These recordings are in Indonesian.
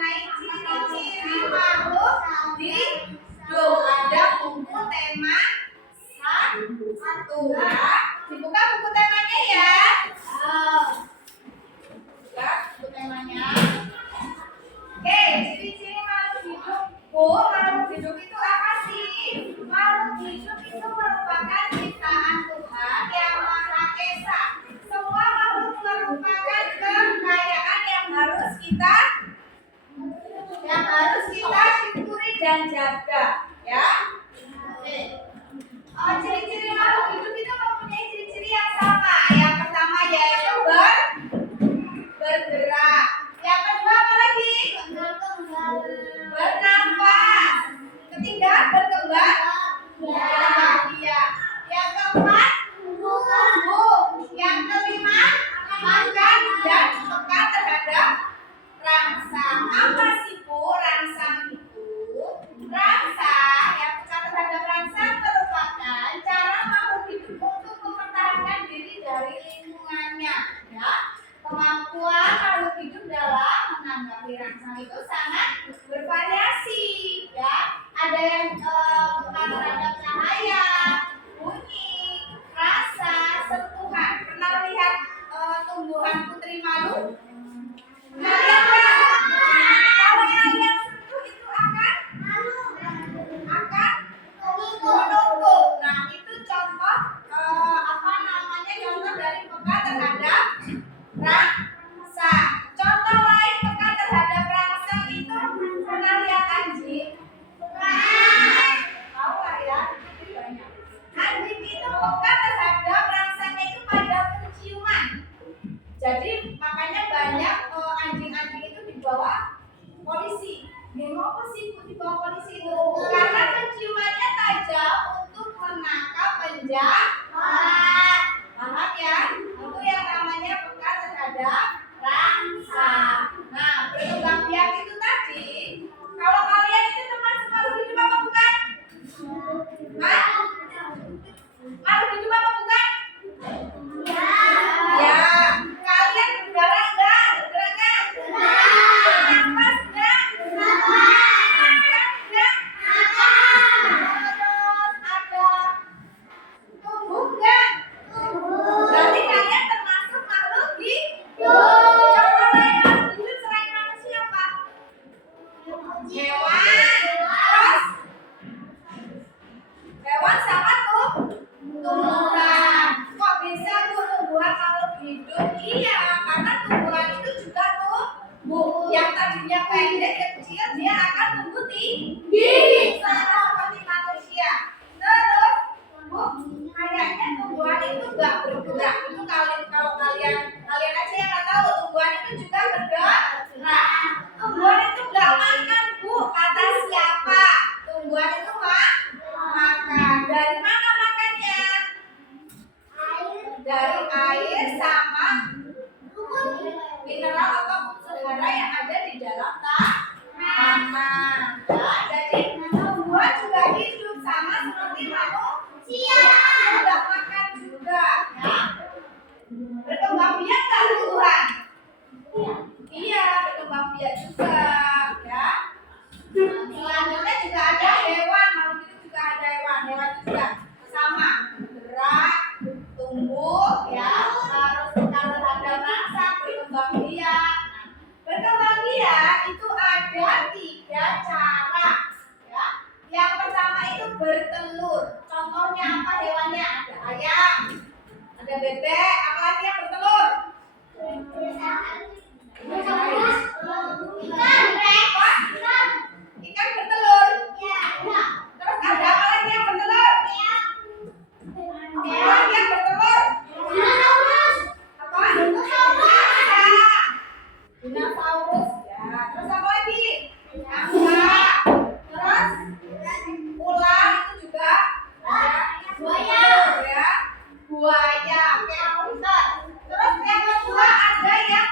mengenai ciri-ciri makhluk hidup. Ada buku tema 1 ya. Dibuka buku temanya ya. Buka buku temanya. Oke, ciri-ciri makhluk hidup. Bu, makhluk hidup itu apa sih? Makhluk hidup itu merupakan ciptaan Tuhan yang Maha Esa. Semua makhluk merupakan kekayaan yang harus kita syukuri dan jaga, ya. Oke. Ciri-ciri makhluk hidup itu mempunyai ciri-ciri yang sama. Yang pertama yaitu bergerak. Yang kedua apa lagi? Bernafas. Ketiga berkembang. Iya. Yang keempat tumbuh. Yang kelima makan dan peka terhadap rangsang. Apa sih Bu rangsang itu? Rangsang yang peka terhadap rangsang merupakan cara makhluk hidup untuk mempertahankan diri dari lingkungannya, ya. Kemampuan makhluk hidup dalam menanggapi rangsang itu sangat bervariasi, ya. Ada yang peka terhadap cahaya, bunyi, rasa, sentuhan. Pernah lihat tumbuhan putri malu? Kalian kalau kalian sentuh itu akan menumpuk. Nah, itu contoh contoh dari peka terhadap rangsang. Contoh lain peka terhadap rangsang itu pernah lihat anjing? Tahu lah ya, itu banyak. Anjing itu peka terhadap rangsangnya itu pada penciuman. Jadi makanya banyak anjing-anjing itu dibawa polisi. Mengapa sih dibawa polisi itu? Karena penciumannya tajam untuk menangkap penjahat. Paham ya? Itu yang namanya peka terhadap rangsang. Nah, berkembang biak itu tadi, kalau kalian itu termasuk makhluk hidup apa bukan? Makhluk hidup apa bukan? Ya. Kalian bergerak enggak? Bernafas enggak? Makan enggak? Terus ada tumbuh enggak? Berarti kalian termasuk makhluk hidup. Contoh lain makhluk hidup selain manusia apa? Hewan. Terus hewan sama tumbuhan. Kok bisa tumbuhan makhluk hidup? Iya, karena tumbuhan itu juga tumbuh. Yang tadinya pendek kecil dia akan tumbuh tinggi sama seperti manusia. Terus kayaknya tumbuhan itu nggak bergerak. Itu kalau kalian aja yang nggak tahu, tumbuhan itu juga bergerak. Tumbuhan itu nggak makan Bu, kata siapa? Tumbuhan itu makan. Dari mana makannya? Dari air sama mineral atau unsur hara yang ada di dalam tanah. Ya, jadi tumbuhan juga hidup sama seperti manusia. Juga makan juga, ya. Berkembang biak nggak tumbuhan? Iya, berkembang biak juga, ya. Selanjutnya juga ada hewan. Makhluk hidup juga ada hewan. Hewan itu juga sama, gerak, tumbuh, ya, harus peka terhadap rangsang, berkembang biak. Berkembang biak itu ada 3 cara, ya. Yang pertama itu bertelur. Contohnya apa hewannya? Ada ayam, ada bebek, apalagi yang bertelur? Ikan bertelur. Terus ada apa lagi yang bertelur? Hewan yang bertelur. Apa? Dinosaurus. Ya. Terus apa lagi? Angsa. Terus ular itu juga ada. Buaya. Ya. Buaya. Oke, terus yang kedua ada yang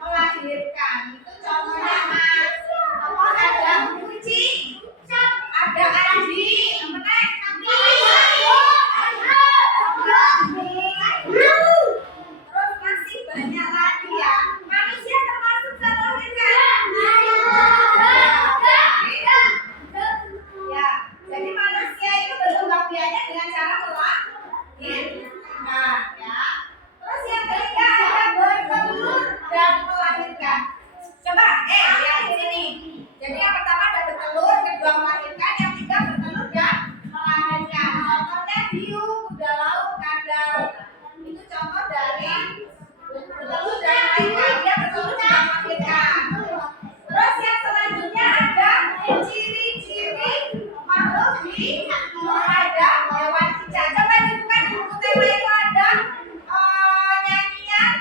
melahirkan. Itu contohnya ada kucing, ada anjing, terus masih banyak lagi ya. Manusia termasuk melahirkan. Coba, lihat di sini. Jadi yang pertama ada bertelur, kedua melahirkan, yang ketiga bertelur dan melahirkan. Contohnya hiu, kuda laut, kadal. Itu contoh dari bertelur dan melahirkan. Dia bertelur dan melahirkan. Terus yang selanjutnya ada ciri-ciri makhluk di ada hewan cicak. Coba dibuka di buku tema itu ada nyanyian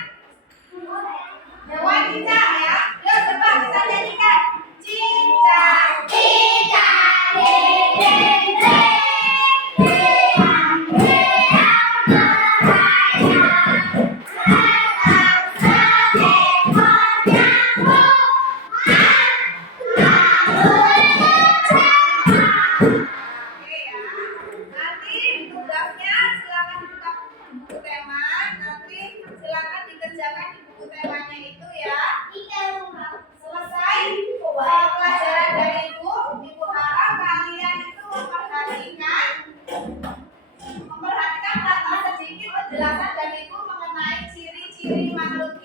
hewan cicak ya. Yuk coba kita nyanyikan. Cicak, cicak, ding, ding, dikerjakan di buku temanya itu ya. Selesai pelajaran dari ibu harap kalian itu memperhatikan sedikit penjelasan dari ibu mengenai ciri-ciri makhluk